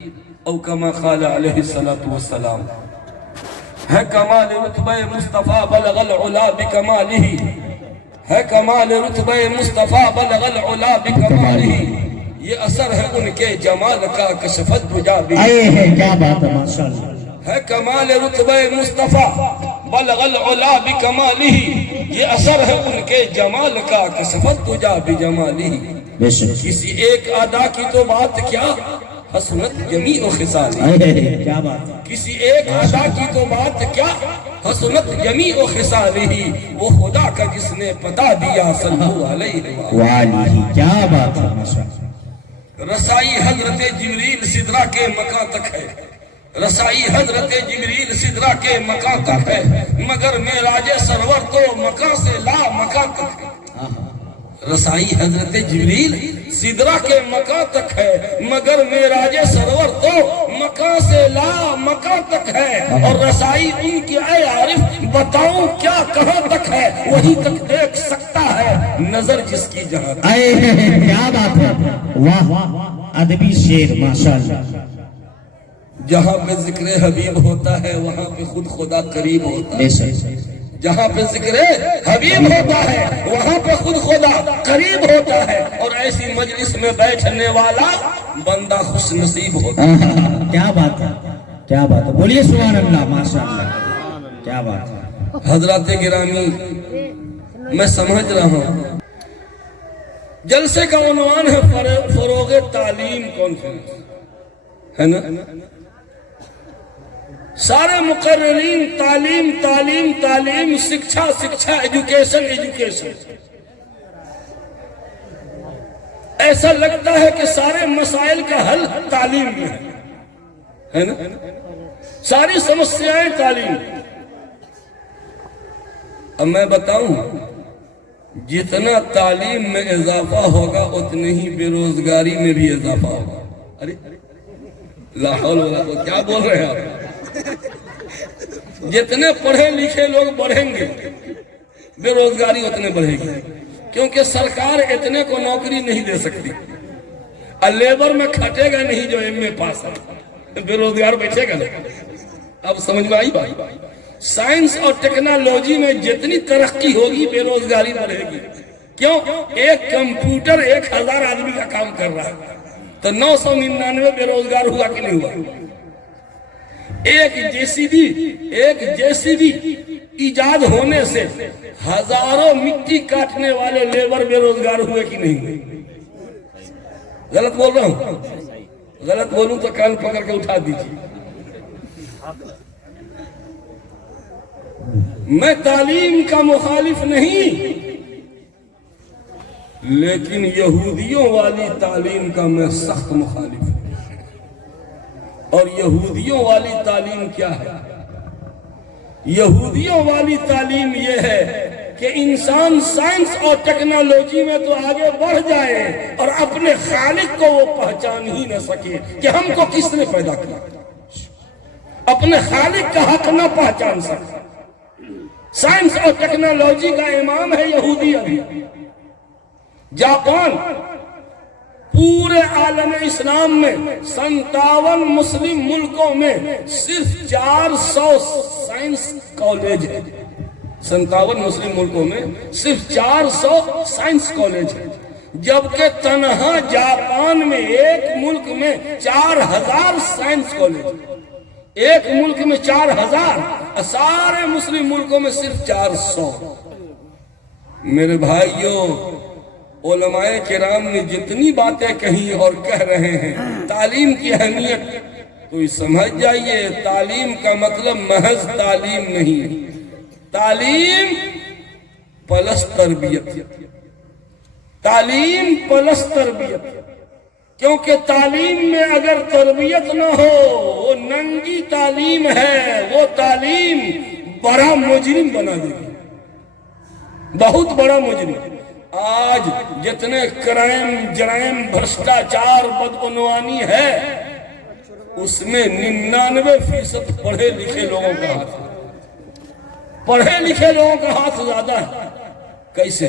او کما قال علیہ السلام ہے کمال رتبہ مصطفیٰ بلغ العلا بکمالہ، ہے کمال رتبہ مصطفیٰ بلغ العلا بکمالہ، یہ اثر ہے ان کے جمال کا کشفت دجا بھی۔ کیا بات ہے ماشاءاللہ۔ ہے کمال رتبہ مصطفیٰ بلغ العلا بکمالہ، یہ اثر ہے ان کے جمال کا کشفت دجا بجمالہ۔ کسی ایک ادا کی تو بات کیا، حسنت جمیع خصالہ۔ کیا بات ہے، کسی ایک ادا کی تو بات کیا، حسنت جمیع خصالہ، وہ خدا کا جس نے پتا دیا صلو علیہ والہ، کیا بات ہے ماشاءاللہ۔ رسائی حضرت جبریل سدرہ کے مکان تک ہے، رسائی حضرت جبریل سدرہ کے مکان تک ہے، مگر معراج سرور تو مکان سے لا مکان تک ہے۔ رسائی حضرت جبریل سدرہ کے مکان تک ہے، مگر معراج سرور تو مکان سے لا مکان تک ہے، اور رسائی ان کی اے عارف بتاؤں کیا کہاں تک ہے، وہی تک دیکھ سکتا ہے نظر جس کی جہاں تک۔ کیا بات ہے، واہ، ادبی شعر ماشاءاللہ۔ جہاں پہ ذکر حبیب ہوتا ہے وہاں پہ خود خدا قریب ہوتا ہے، جہاں پہ ذکر حبیب ہوتا ہے وہاں پہ خود خدا قریب ہوتا ہے، اور ایسی مجلس میں بیٹھنے والا بندہ خوش نصیب ہوتا ہے۔ کیا بات ہے، کیا بات ہے، بولیے سبحان اللہ ماشاءاللہ، کیا بات ہے۔ حضرات گرامی، میں سمجھ رہا ہوں جلسے کا عنوان ہے فروغ تعلیم کانفرنس، ہے نا؟ سارے مقررین تعلیم تعلیم تعلیم، شکشا شکشا، ایجوکیشن ایجوکیشن، ایسا لگتا ہے کہ سارے مسائل کا حل تعلیم میں ہے نا؟ ساری سمسیائیں تعلیم۔ اب میں بتاؤں، جتنا تعلیم میں اضافہ ہوگا اتنے ہی بے روزگاری میں بھی اضافہ ہوگا۔ ارے لا حول ولا قوت، کیا بول رہے ہیں آپ؟ جتنے پڑھے لکھے لوگ بڑھیں گے بے روزگاری اتنے بڑھے گی، کیونکہ سرکار اتنے کو نوکری نہیں دے سکتی، اور لیبر میں کھٹے گا نہیں جو ایم اے پاس ہے، بے روزگار بیٹھے گا نہیں۔ اب سمجھ میں آئی بات؟ سائنس اور ٹیکنالوجی میں جتنی ترقی ہوگی بے روزگاری بڑھے گی۔ کیوں؟ ایک کمپیوٹر 1000 آدمی کا کام کر رہا ہے، تو 999 بے روزگار ہوا کہ نہیں ہوا؟ ایک جے سی بی ایجاد ہونے سے ہزاروں مٹی کاٹنے والے لیبر بے روزگار ہوئے کہ نہیں ہوئے؟ غلط بول رہا ہوں؟ غلط بولوں تو کان پکڑ کے اٹھا دیجیے۔ میں تعلیم کا مخالف نہیں، لیکن یہودیوں والی تعلیم کا میں سخت مخالف ہوں۔ اور یہودیوں والی تعلیم کیا ہے؟ یہودیوں والی تعلیم یہ ہے کہ انسان سائنس اور ٹیکنالوجی میں تو آگے بڑھ جائے اور اپنے خالق کو وہ پہچان ہی نہ سکے کہ ہم کو کس نے پیدا کیا، اپنے خالق کا حق نہ پہچان سکے۔ سائنس اور ٹیکنالوجی کا امام ہے یہودی ابھی۔ جاپان پورے عالم اسلام میں 57 مسلم ملکوں میں صرف 400 سائنس کالج ہے، 57 مسلم ملکوں میں صرف 400 سائنس کالج ہے، جبکہ تنہا جاپان میں ایک ملک میں 4000 سائنس کالج، ایک ملک میں 4000، سارے مسلم ملکوں میں صرف 400۔ میرے بھائیوں، علماء کرام نے جتنی باتیں کہیں اور کہہ رہے ہیں تعلیم کی اہمیت، تو سمجھ جائیے تعلیم کا مطلب محض تعلیم نہیں، تعلیم پلس تربیت، تعلیم پلس تربیت، کیونکہ تعلیم میں اگر تربیت نہ ہو وہ ننگی تعلیم ہے، وہ تعلیم بڑا مجرم بنا دے گی، بہت بڑا مجرم۔ آج جتنے کرائم جرائم بھرشٹاچار بدعنوانی ہے اس میں 99% پڑھے لکھے لوگوں کا ہاتھ ہے، پڑھے لکھے لوگوں کا ہاتھ زیادہ ہے۔ کیسے؟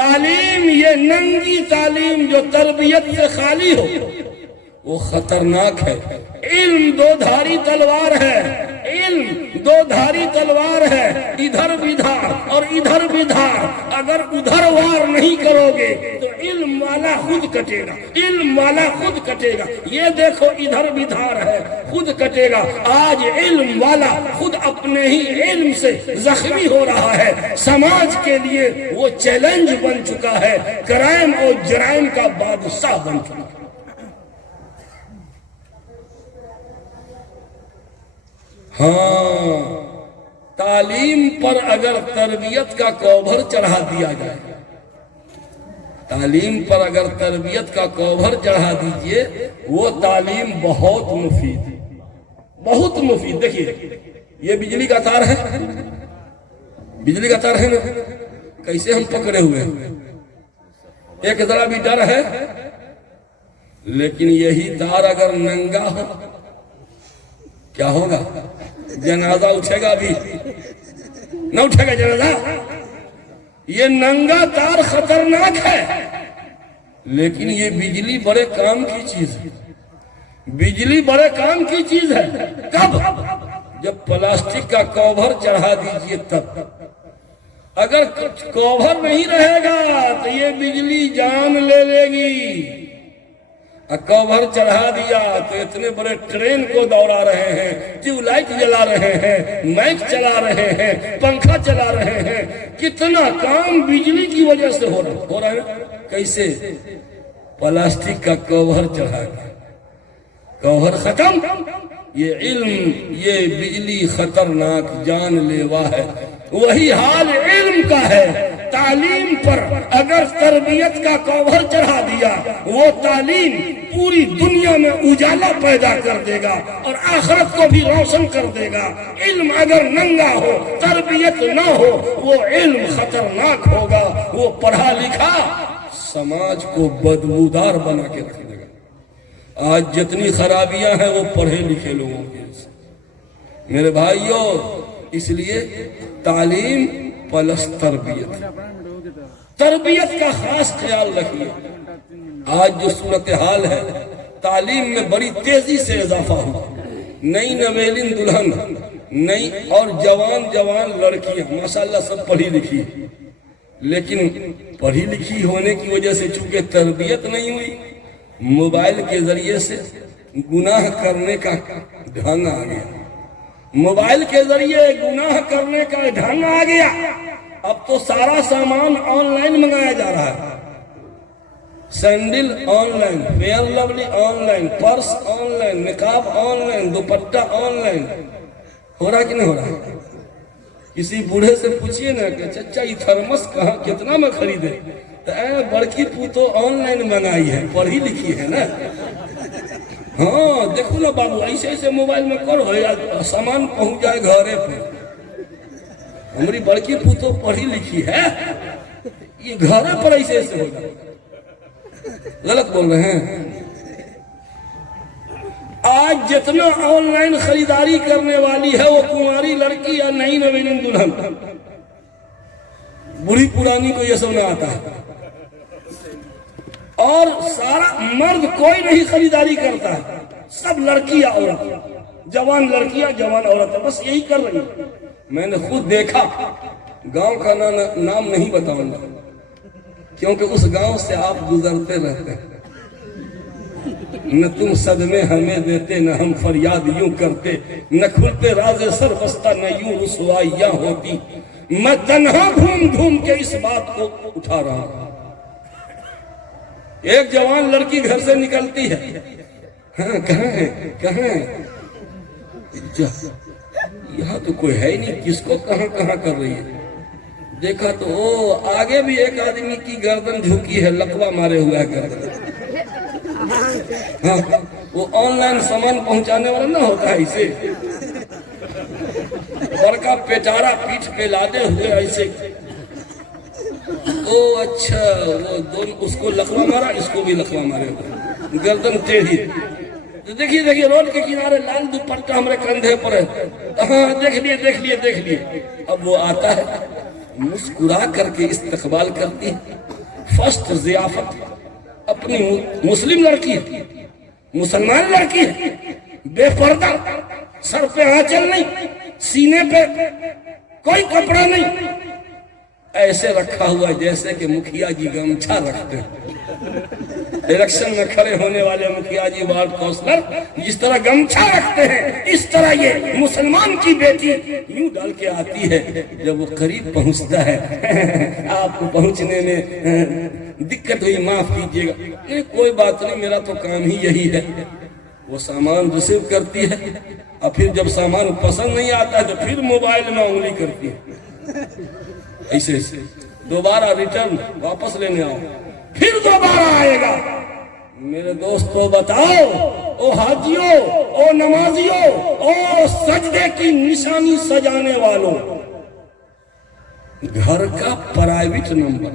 تعلیم یہ ننگی تعلیم جو تربیت سے خالی ہو وہ خطرناک ہے. علم دو دھاری تلوار ہے. علم دو دھاری تلوار ہے. ادھر بھی دھار اور ادھر بھی دھار. اگر ادھر وار نہیں کرو گے تو علم والا خود کٹے گا. علم والا خود کٹے گا. یہ دیکھو ادھر بھی دھار ہے, خود کٹے گا. آج علم والا خود اپنے ہی علم سے زخمی ہو رہا ہے. سماج کے لیے وہ چیلنج بن چکا ہے. کرائم اور جرائم کا بادشاہ بن چکا ہے. ہاں, تعلیم پر اگر تربیت کا کوبھر چڑھا دیا جائے, تعلیم پر اگر تربیت کا کوبھر چڑھا دیجئے, وہ تعلیم بہت مفید, بہت مفید. دیکھیے یہ بجلی کا تار ہے, بجلی کا تار ہے نا, کیسے ہم پکڑے ہوئے ہیں, ایک ذرا بھی ڈر ہے. لیکن یہی تار اگر ننگا ہو کیا ہوگا؟ جنازہ اٹھے گا بھی نہ اٹھے گا جنازہ. یہ ننگا تار خطرناک ہے, لیکن یہ بجلی بڑے کام کی چیز ہے. بجلی بڑے کام کی چیز ہے. کب؟ جب پلاسٹک کا کوبھر چڑھا دیجئے تب. اگر کوبھر نہیں رہے گا تو یہ بجلی جان لے لے گی. کوبھر چڑھا دیا تو اتنے بڑے ٹرین کو دوڑا رہے ہیں, ٹیوب لائٹ جلا رہے ہیں, مائک چلا رہے ہیں, پنکھا چلا رہے ہیں. کتنا کام بجلی کی وجہ سے ہو رہا ہے. کیسے؟ پلاسٹک کا کوبھر چڑھا گیا, کوبھر ختم. یہ علم, یہ بجلی خطرناک جان لیوا ہے. وہی حال علم کا ہے. تعلیم پر اگر تربیت کا کوبھر چڑھا دیا, وہ تعلیم پوری دنیا میں اجالا پیدا کر دے گا اور آخرت کو بھی روشن کر دے گا. علم اگر ننگا ہو, تربیت نہ ہو, وہ علم خطرناک ہوگا. وہ پڑھا لکھا سماج کو بدبودار بنا کے رکھ دے گا. آج جتنی خرابیاں ہیں وہ پڑھے لکھے لوگوں کی. میرے بھائیوں, اس لیے تعلیم پلس تربیت, تربیت کا خاص خیال رکھیے. آج جو صورتحال ہے, تعلیم میں بڑی تیزی سے اضافہ ہوا. نئی نویلن دلہن, نئی اور جوان لڑکیاں ماشاءاللہ سب پڑھی لکھی, لیکن پڑھی لکھی ہونے کی وجہ سے چونکہ تربیت نہیں ہوئی, موبائل کے ذریعے سے گناہ کرنے کا ڈھنگ آ گیا. موبائل کے ذریعے گناہ کرنے کا ڈھنگ آ گیا. اب تو سارا سامان آن لائن منگایا جا رہا ہے. Sandal online, Fair Lovely online, purse online, نقاب on line, dupatta on line. ہو رہا کہ نہیں ہو رہا؟ کسی بوڑھے سے پوچھئے نا کہ چچا یہ تھرمس کہاں کتنا میں خریدے, تو بڑکی پو تو آن لائن منگائی ہے, پڑھی لکھی ہے نا. ہاں دیکھو نا بابو, ایسے ایسے موبائل میں کرو یا سامان پہنچ جائے گھرے پہ. ہماری بڑکی پو تو پڑھی لکھی ہے, یہ گھرے پر ایسے ایسے ہو جائے. غلط بول رہے ہیں. آج جتنا آن لائن خریداری کرنے والی ہے وہ کنواری لڑکی یا نئی نویلن دلہن, بڑھی پرانی کو یہ سب نہ آتا ہے. اور سارا مرد کوئی نہیں خریداری کرتا ہے, سب لڑکی یا عورت, جوان لڑکیاں جوان عورت, بس یہی کر رہی ہے. میں نے خود دیکھا, گاؤں کا نام نہیں بتاؤں گا کیونکہ اس گاؤں سے آپ گزرتے رہتے ہیں. نہ تم صدمے ہمیں دیتے, نہ ہم فریاد یوں کرتے, نہ کھلتے راز سر بستہ, نہ یوں رسوائیاں ہوتی. میں تنہا گھوم کے اس بات کو اٹھا رہا ہوں. ایک جوان لڑکی گھر سے نکلتی ہے, ہاں کہاں ہے, کہاں ہے, یہاں تو کوئی ہے ہی نہیں, کس کو کہاں کہاں کر رہی ہے. دیکھا تو آگے بھی ایک آدمی کی گردن جھکی ہے, لقوہ مارے ہوا ہے گردن. ہاں وہ آن لائن سامان پہنچانے والا نہ ہوتا ہے, اسے بڑکا پیٹارا پیٹھ پہ لادے ہوئے ایسے. او اچھا, وہ دونوں, اس کو لقوہ مارا, اس کو بھی لقوہ مارے ہوئے, گردن ٹیڑھی. دیکھیے روڈ کے کنارے لال دوپٹہ ہمارے کندھے پر ہے. ہاں دیکھ لیے. اب وہ آتا ہے, مسکرا کر کے استقبال کرتی ہے. فرسٹ ضیافت اپنی مسلم لڑکی ہے, مسلمان لڑکی ہے, بے پردہ, سر پہ آنچل نہیں, سینے پہ کوئی کپڑا نہیں, ایسے رکھا ہوا ہے جیسے کہ مکھیا جی گمچھا رکھتے ہیں. الیکشن میں کھڑے ہونے والے مکھیا جی وارڈ کونسلر جس طرح گمچھا رکھتے ہیں, اس طرح یہ مسلمان کی بیٹی یوں ڈال کے آتی ہے. جب وہ قریب پہنچتا ہے, آپ کو پہنچنے میں دقت ہوئی معاف کیجیے گا, نہیں کوئی بات نہیں, میرا تو کام ہی یہی ہے. وہ سامان ریسیو کرتی ہے, اور پھر جب سامان پسند نہیں آتا ہے تو پھر موبائل میں انگلی کرتی ہے, ایسے دوبارہ ریٹرن واپس لینے آؤ, پھر دوبارہ آئے گا. میرے دوستو بتاؤ, او حاجیوں, او نمازیوں, او سجدے کی نشانی سجانے والوں, گھر کا پرائیویٹ نمبر,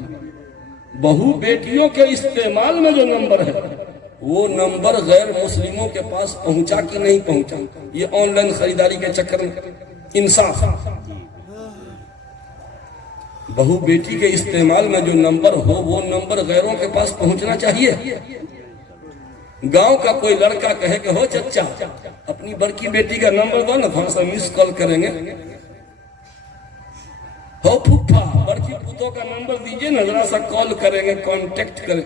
بہو بیٹیوں کے استعمال میں جو نمبر ہے وہ نمبر غیر مسلموں کے پاس پہنچا کہ نہیں پہنچا. یہ آن لائن خریداری کے چکر میں انصاف, بہو بیٹی کے استعمال میں جو نمبر ہو وہ نمبر غیروں کے پاس پہنچنا چاہیے. گاؤں کا کوئی لڑکا کہے کہ ہو چچا اپنی بڑکی بیٹی کا نمبر دو نا, تھوڑا سا مس کال کریں گے. ہو پھپھا بڑکی پوتوں کا نمبر دیجئے نا, ذرا سا کال کریں گے, کانٹیکٹ کریں.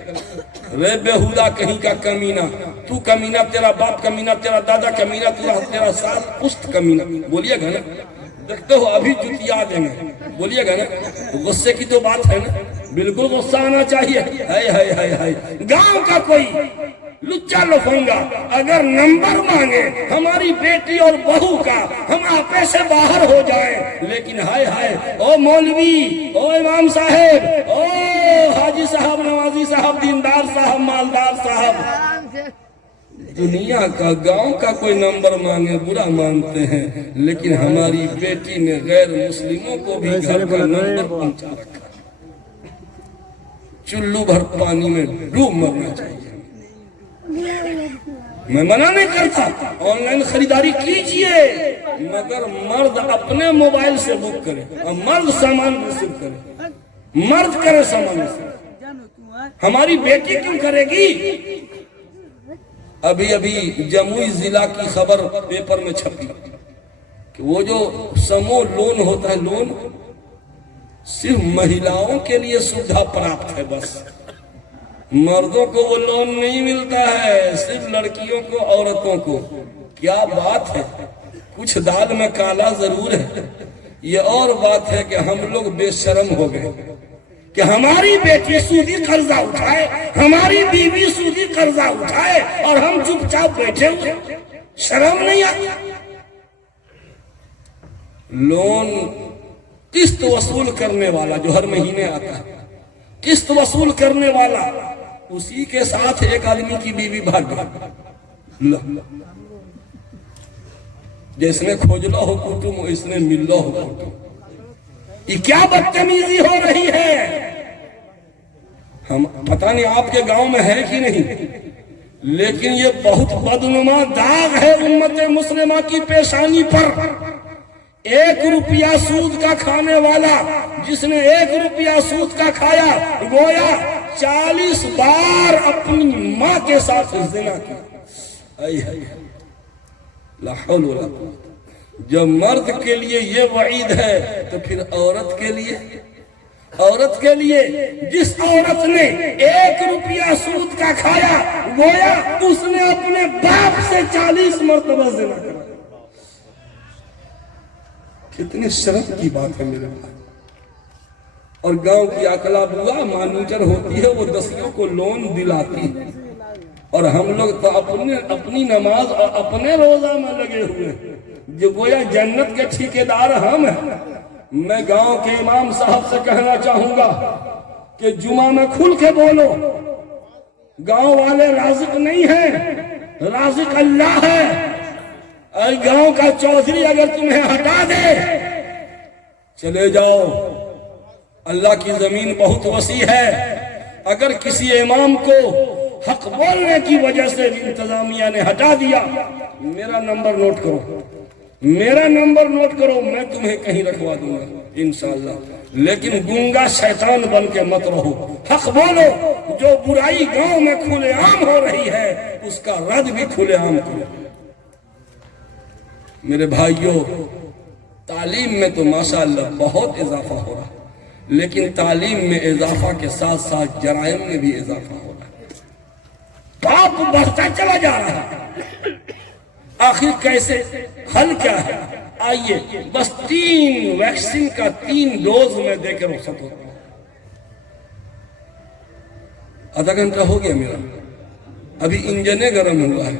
رے بےہودہ کہیں کا کمینہ, تو کمینہ, تیرا باپ کمینہ, تیرا دادا کمینہ, تیرا ساس پشت کمینہ. بولیے گا نا, دیکھتے ہو ابھی جتیا دیں گے, بولیے گا نا. غصے کی تو بات ہے نا, بالکل غصہ آنا چاہیے. گاؤں کا کوئی لچا لفنگا اگر نمبر مانگے ہماری بیٹی اور بہو کا, ہم آپے سے باہر ہو جائیں. لیکن ہائے ہائے, او مولوی, او امام صاحب, او حاجی صاحب, نوازی صاحب, دیندار صاحب, مالدار صاحب, دنیا کا گاؤں کا کوئی نمبر مانگے برا مانتے ہیں, لیکن ہماری بیٹی نے غیر مسلموں کو بھی گھر کا نمبر پہنچا رکھا. چلو بھر پانی میں ڈوب مرنا چاہیے. میں منع نہیں کرتا, آن لائن خریداری کیجئے, مگر مرد اپنے موبائل سے بک کرے, اور مرد سامان ریسیو کرے, مرد کرے سامان ریسیو. ہماری بیٹی کیوں کرے گی؟ ابھی جموئی ضلع کی خبر پیپر میں چھپی کہ وہ جو سمو لون ہوتا ہے, لون صرف مہیلاؤں کے لیے سویدھا پراپت ہے, بس مردوں کو وہ لون نہیں ملتا ہے, صرف لڑکیوں کو, عورتوں کو. کیا بات ہے, کچھ دال میں کالا ضرور ہے. یہ اور بات ہے کہ ہم لوگ بے شرم ہو گئے کہ ہماری بیٹی سودی قرضہ اٹھائے, ہماری بیوی سودی قرضہ اٹھائے, اور ہم چپ چاپ بیٹھے ہوئے. شرم نہیں آتی. لون قسط وصول کرنے والا جو ہر مہینے آتا ہے, قسط وصول کرنے والا, اسی کے ساتھ ایک آدمی کی بیوی بھاگ گئی. جس نے کھوجلا ہو کٹم, اس نے ملو ہو کٹم. یہ کیا بدتمیزی ہو رہی ہے؟ ہم پتہ نہیں آپ کے گاؤں میں ہے کہ نہیں, لیکن یہ بہت بدنما داغ ہے امت مسلمہ کی پیشانی پر. 1 روپیہ سود کا کھانے والا, جس نے 1 روپیہ سود کا کھایا, گویا 40 بار اپنی ماں کے ساتھ زنا کیا. لا حول ولا قوت. جب مرد کے لیے یہ وعید ہے تو پھر عورت کے لیے, عورت کے لیے جس عورت نے 1 روپیہ سود کا کھایا, گویا اس نے اپنے باپ سے 40 مرتبہ زنا کیا. کتنی شرم کی بات ہے میرے بھائی. اور گاؤں کی اکلا بوا مانیجر ہوتی ہے, وہ دسیوں کو لون دلاتی ہے, اور ہم لوگ تو اپنی نماز اور اپنے روزہ میں لگے ہوئے ہیں, جو گویا جنت کے ٹھیکیدار ہم ہیں. میں گاؤں کے امام صاحب سے کہنا چاہوں گا کہ جمعہ میں کھل کے بولو, گاؤں والے رازق نہیں ہیں, رازق اللہ ہے. اور گاؤں کا چودھری اگر تمہیں ہٹا دے, چلے جاؤ, اللہ کی زمین بہت وسیع ہے. اگر کسی امام کو حق بولنے کی وجہ سے انتظامیہ نے ہٹا دیا, میرا نمبر نوٹ کرو, میرا نمبر نوٹ کرو, میں تمہیں کہیں رکھوا دوں گا انشاءاللہ. لیکن گونگا شیطان بن کے مت رہو، حق بولو۔ جو برائی گاؤں میں کھلے عام ہو رہی ہے اس کا رد بھی کھلے عام کرو۔ میرے بھائیوں، تعلیم میں تو ماشاءاللہ بہت اضافہ ہو رہا ہے، لیکن تعلیم میں اضافہ کے ساتھ ساتھ جرائم میں بھی اضافہ ہو رہا ہے، پاپ بڑھتا چلا جا رہا ہے۔ آخر کیسے؟ حل کیا ہے؟ آئیے بس 3 ویکسین کا 3 ڈوز میں دے کے رخصت ہوتا ہوں۔ آدھا گھنٹہ ہو گیا میرا، ابھی انجن گرم ہوا ہے۔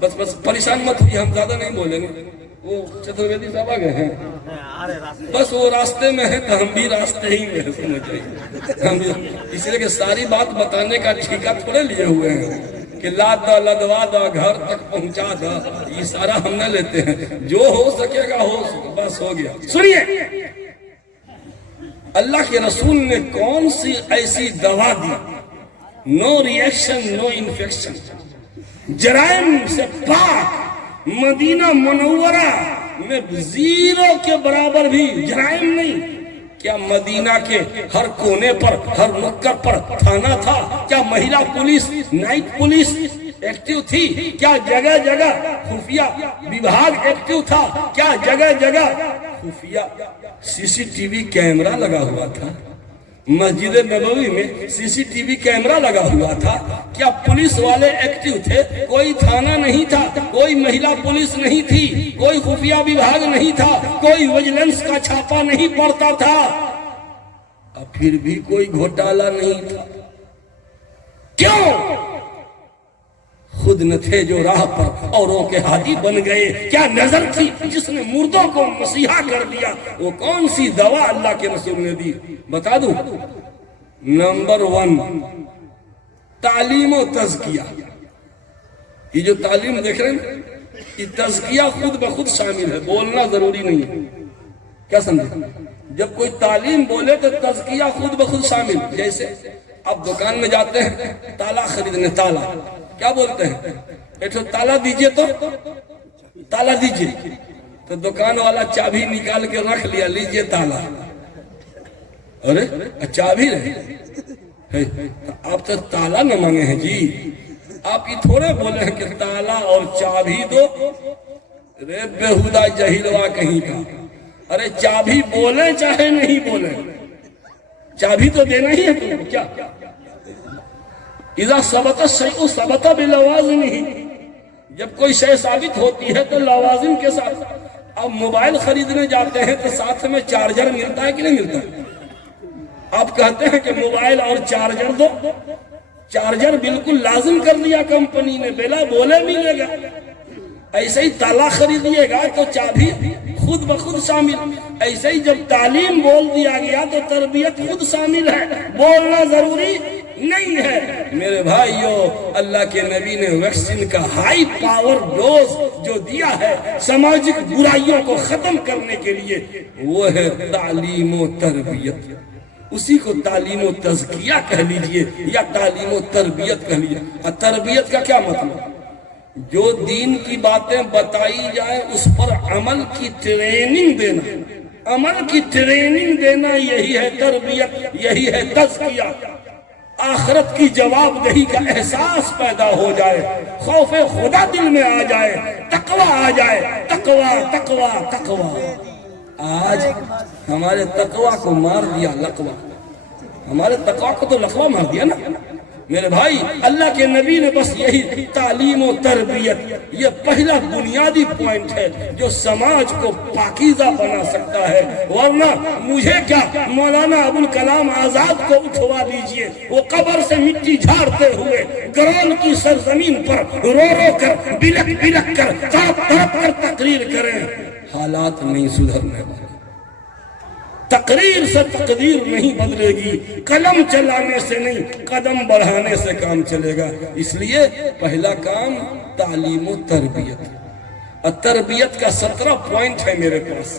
بس پریشان مت ہوئیے، ہم زیادہ نہیں بولیں گے، وہ چترویدی صاحب آ گئے ہیں، بس وہ راستے میں ہے تو ہم بھی راستے ہی میں ہیں، سمجھ جائیے۔ اس لیے کہ ساری بات بتانے کا ٹھیکہ تھوڑے لیے ہوئے ہیں کہ لادا لدوا دا گھر تک پہنچا دا، یہ سارا ہم نہ لیتے ہیں، جو ہو سکے گا ہو سکے، بس ہو گیا۔ سنیے، اللہ کے رسول نے کون سی ایسی دوا دی؟ نو ریئیکشن نو انفیکشن، جرائم سے پاک، مدینہ منورہ میں 0 کے برابر بھی جرائم نہیں۔ کیا مدینہ کے ہر کونے پر، ہر نکڑ پر تھانہ تھا؟ کیا مہیلا پولیس، نائٹ پولیس ایکٹیو تھی؟ کیا جگہ جگہ خفیہ وبھاگ ایکٹیو تھا؟ کیا جگہ جگہ خفیہ CCTV کیمرہ لگا ہوا تھا؟ مسجد نبوی میں CCTV کیمرہ لگا ہوا تھا؟ کیا پولیس والے ایکٹیو تھے؟ کوئی تھانہ نہیں تھا، کوئی مہیلا پولیس نہیں تھی، کوئی خفیہ وبھاگ نہیں تھا، کوئی وجیلنس کا چھاپا نہیں پڑتا تھا، اور پھر بھی کوئی گھوٹالہ نہیں تھا۔ کیوں؟ خود نہ تھے جو راہ پر اوروں کے ہادی بن گئے۔ کیا نظر تھی جس نے مردوں کو مسیحا کر دیا؟ وہ کون سی دوا اللہ کے رسول نے دی؟ بتا دوں، نمبر 1 تعلیم و تزکیہ۔ یہ جو تعلیم دیکھ رہے ہیں، یہ تزکیہ خود بخود شامل ہے، بولنا ضروری نہیں ہے۔ کیا سمجھے؟ جب کوئی تعلیم بولے تو تزکیہ خود بخود شامل۔ جیسے آپ دکان میں جاتے ہیں تالا خریدنے، تالا کیا بولتے ہیں؟ ایٹھو تالا دیجئے، تو تالا دیجئے، تو دکان والا چابی نکال کے رکھ لیا، لیجئے تالا۔ ارے چابی رہے، آپ تو تالا نہ مانگے ہیں جی، آپ یہ تھوڑے بولے ہیں کہ تالا اور چابی دو، رے بےہودہ جہیلوا کہیں کا۔ ارے چابی بولے چاہے نہیں بولے، چابی تو دینا ہی ہے تم کیا؟ اذا ثبت الشیء ثبت بلوازمہ، جب کوئی شے ثابت ہوتی ہے تو لوازم کے ساتھ۔ اب موبائل خریدنے جاتے ہیں تو ساتھ میں چارجر ملتا ہے کہ نہیں ملتا ہے؟ آپ کہتے ہیں کہ موبائل اور چارجر دو، چارجر بالکل لازم کر دیا کمپنی نے، بلا بولے ملے گا۔ ایسے ہی تالا خریدیے گا تو چابی خود بخود شامل۔ ایسے ہی جب تعلیم بول دیا گیا تو تربیت خود شامل ہے، بولنا ضروری نہیں ہے۔ میرے بھائیوں، اللہ کے نبی نے ویکسین کا ہائی پاور ڈوز جو دیا ہے سماجک برائیوں کو ختم کرنے کے لیے، وہ ہے تعلیم و تربیت۔ اسی کو تعلیم و تزکیہ کہہ لیجئے یا تعلیم و تربیت کہہ لیجئے۔ اور تربیت کا کیا مطلب؟ جو دین کی باتیں بتائی جائیں اس پر عمل کی ٹریننگ دینا، عمل کی ٹریننگ دینا، یہی ہے تربیت، یہی ہے تزکیہ۔ آخرت کی جواب دہی کا احساس پیدا ہو جائے، خوف خدا دل میں آ جائے، تقوی آ جائے، تقوی تقوی تقوی۔ آج ہمارے تقوی کو مار دیا لقوہ، ہمارے تقوی کو تو لقوہ مار دیا نا۔ میرے بھائی، اللہ کے نبی نے بس یہی تعلیم و تربیت، یہ پہلا بنیادی پوائنٹ ہے جو سماج کو پاکیزہ بنا سکتا ہے۔ ورنہ مجھے کیا، مولانا ابوالکلام آزاد کو اٹھوا لیجئے، وہ قبر سے مٹی جھاڑتے ہوئے گران کی سرزمین پر رو رو کر، بلک بلک کر، تڑپ تڑپ کر تقریر کریں، حالات نہیں سدھرنے والے۔ تقریر سے تقدیر نہیں بدلے گی، قلم چلانے سے نہیں، قدم بڑھانے سے کام چلے گا۔ اس لیے پہلا کام تعلیم و تربیت، اور تربیت کا 17 پوائنٹ ہے میرے پاس۔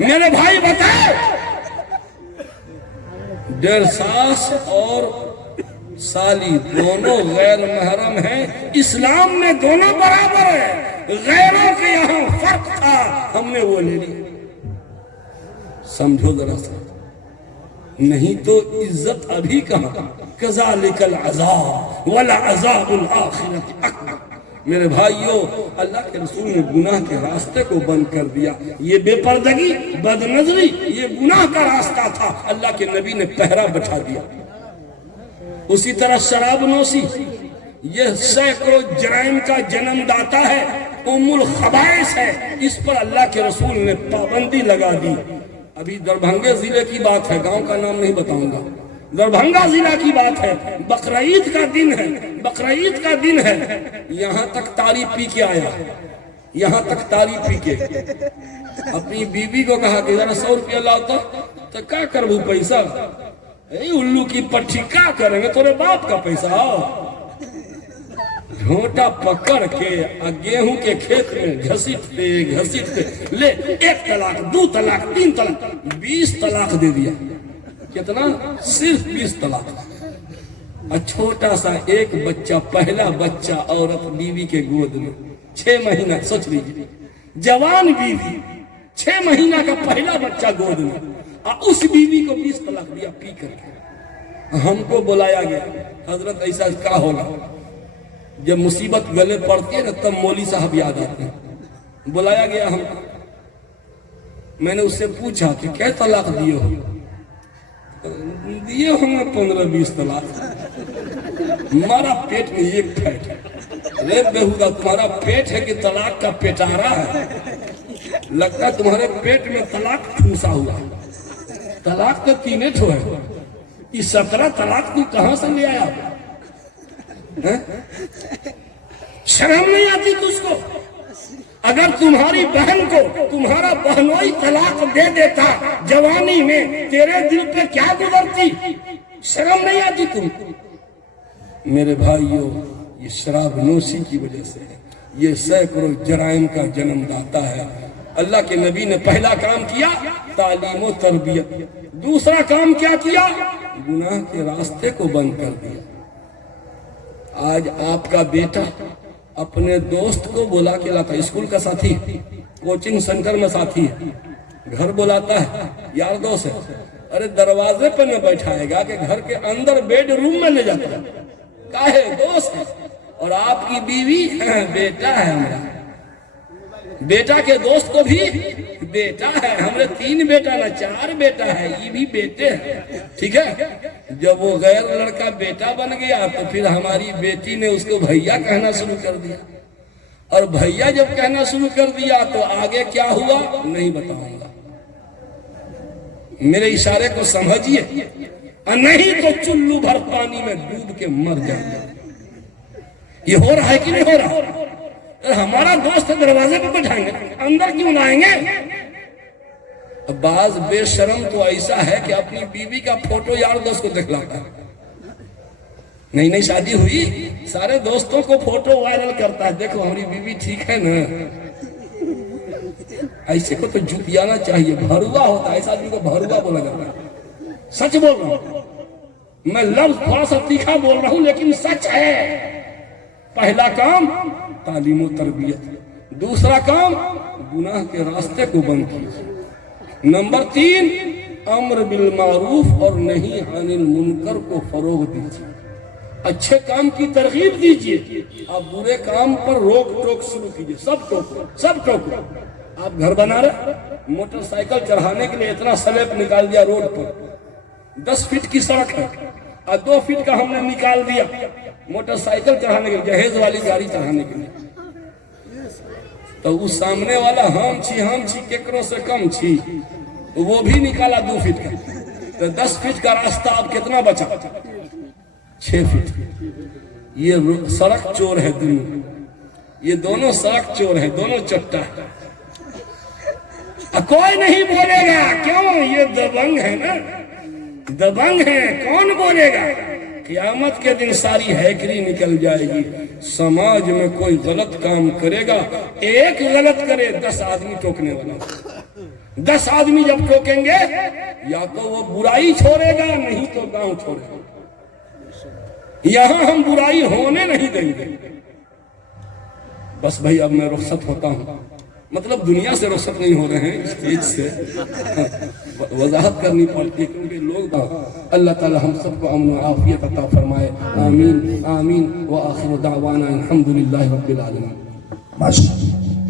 میرے بھائی بتائے 1.5 ساس اور سالی دونوں غیر محرم ہیں، اسلام میں دونوں برابر ہیں، غیروں کے یہاں فرق تھا، ہم نے وہ لے لی۔ سمجھو ذرا سا، نہیں تو عزت ابھی کہاں، کذالک العذاب ولعذاب الآخرۃ اکبر۔ میرے بھائیوں، اللہ کے رسول نے گناہ کے راستے کو بند کر دیا۔ یہ بے پردگی، بد نظری، یہ گناہ کا راستہ تھا، اللہ کے نبی نے پہرا بٹھا دیا۔ اسی طرح شراب نوشی، یہ سینکڑوں جرائم کا جنم داتا ہے، ام الخبائث ہے، اس پر اللہ کے رسول نے پابندی لگا دی۔ ابھی دربھنگے ضلع کی بات ہے، گاؤں کا نام نہیں بتاؤں گا، دربھنگہ ضلع کی بات ہے، بقرعید کا دن ہے، بقرعید کا دن ہے، یہاں تک تالی پی کے آیا، یہاں تک تالی پی کے اپنی بیوی کو کہا کہ ذرا 100 روپیہ لاؤ تو کیا کربو پیسہ، اے الو کی پٹھی کیا کریں گے، تیرے باپ کا پیسہ، جھوٹا پکڑ کے گیہوں کے کھیت میں گھسیٹتے لے 1 طلاق 2 طلاق 3 طلاق 20 طلاق دے دیا۔ کتنا؟ صرف 20 طلاق۔ اور چھوٹا سا ایک بچہ، پہلا بچہ عورت بیوی کے گود میں، 6 مہینہ، سوچ لیجیے، جوان بیوی، 6 مہینہ کا پہلا بچہ گود میں، اور اس بیوی کو 20 طلاق دیا پی کر کے۔ ہم کو بلایا گیا، حضرت ایسا کیا ہوگا؟ جب مصیبت گلے پڑتی ہے نا تب مولوی صاحب یاد آتے ہیں۔ بلایا گیا ہم، میں نے اس سے پوچھا کہ کیا طلاق دیے ہو؟ دیے ہوں گے 15-20 طلاق۔ ہمارا پیٹ میں ایک پھیٹ ہے، رے بہودا تمہارا پیٹ ہے کہ طلاق کا پیٹارا ہے؟ لگتا ہے تمہارے پیٹ میں طلاق ٹھوسا ہوا ہے۔ طلاق تو 3 ٹھو ہے، یہ 17 طلاق تو کہاں سے لے آیا؟ شرم نہیں آتی تجھ کو؟ اگر تمہاری بہن کو تمہارا بہنوئی طلاق دے دیتا جوانی میں، تیرے دل پہ کیا گزرتی؟ شرم نہیں آتی تم کو؟ میرے بھائیوں، یہ شراب نوشی کی وجہ سے ہے، یہ سینکڑوں جرائم کا جنم داتا ہے۔ اللہ کے نبی نے پہلا کام کیا تعلیم و تربیت، دوسرا کام کیا کیا؟ گناہ کے راستے کو بند کر دیا۔ آج آپ کا بیٹا اپنے دوست کو بلا کے لاتا ہے، اسکول کا ساتھی، کوچنگ سینٹر میں ساتھی ہے، گھر بلاتا ہے، یار دوست ہے، ارے دروازے پہ نہ بیٹھائے گا کہ گھر کے اندر بیڈ روم میں لے جاتا ہے، کاہے دوست ہے۔ اور آپ کی بیوی بیٹا ہے ہمارا، بیٹا کے دوست کو بھی بیٹا ہے، ہمارے 3 بیٹا نہ 4 بیٹا ہے، یہ بھی بیٹے ہیں، ٹھیک ہے۔ جب وہ غیر لڑکا بیٹا بن گیا تو پھر ہماری بیٹی نے اس کو بھیا کہنا شروع کر دیا، اور بھیا جب کہنا شروع کر دیا تو آگے کیا ہوا نہیں بتاؤں گا، میرے اشارے کو سمجھیے، اور نہیں تو چلو بھر پانی میں ڈوب کے مر جائیں گے۔ یہ ہو رہا ہے کہ نہیں ہو رہا؟ ہمارا دوست دروازے پہ بٹھائیں گے، اندر کیوں لائیں گے؟ بعض بے شرم تو ایسا ہے کہ اپنی بیوی کا فوٹو یار دوست کو دکھلاتا ہے، نہیں شادی ہوئی، سارے دوستوں کو فوٹو وائرل کرتا ہے، دیکھو ہماری بیوی ٹھیک ہے نا۔ ایسے کو تو جھپیانا چاہیے، بھروا ہوتا ہے، ایسا آدمی کو بھروا بولا جاتا ہے۔ سچ بول رہا ہوں میں، لفظ تھوڑا سا تیکھا بول رہا ہوں لیکن سچ ہے۔ پہلا کام تعلیم و تربیت، دوسرا کام گناہ کے راستے کو بند کیجیے، نمبر 3 امر بالمعروف اور نہی عن المنکر کو فروغ دیجیے، اچھے کام کی ترغیب دیجیے، آپ برے کام پر روک ٹوک شروع کیجیے، سب ٹوکو۔ آپ گھر بنا رہے، موٹر سائیکل چڑھانے کے لیے اتنا سلیب نکال دیا روڈ پر، 10 فٹ کی سڑک ہے اور 2 فٹ کا ہم نے نکال دیا موٹر سائیکل چڑھانے کے لیے، جہیز والی گاڑی چڑھانے کے لیے، تو وہ سامنے والا ہم چھی کیکروں سے کم چھی، وہ بھی نکالا 2 فٹ کا، تو 10 فٹ کا راستہ اب کتنا بچا؟ 6 فٹ۔ یہ سڑک چور ہے دونوں، یہ دونوں سڑک چور ہے، دونوں چٹا ہے، کوئی نہیں بولے گا، کیوں؟ یہ دبنگ ہے نا، دبنگ ہے، کون بولے گا قیامت کے دن ساری ہیکری نکل جائے گی. سماج میں کوئی غلط کام کرے گا, ایک غلط کرے 10 آدمی ٹوکنے والا. 10 آدمی جب ٹوکیں گے یا تو وہ برائی چھوڑے گا, نہیں تو گاؤں چھوڑے گا. یہاں ہم برائی ہونے نہیں دیں گے. بس بھائی اب میں رخصت ہوتا ہوں. مطلب دنیا سے رخصت نہیں ہو رہے ہیں, اسٹیج سے وضاحت کرنی پڑتی ہے کیونکہ لوگ. اللہ تعالی ہم سب کو امن و عافیت عطا فرمائے. آمین آمین. وآخر دعوانا الحمدللہ رب العالمین. ماشاءاللہ.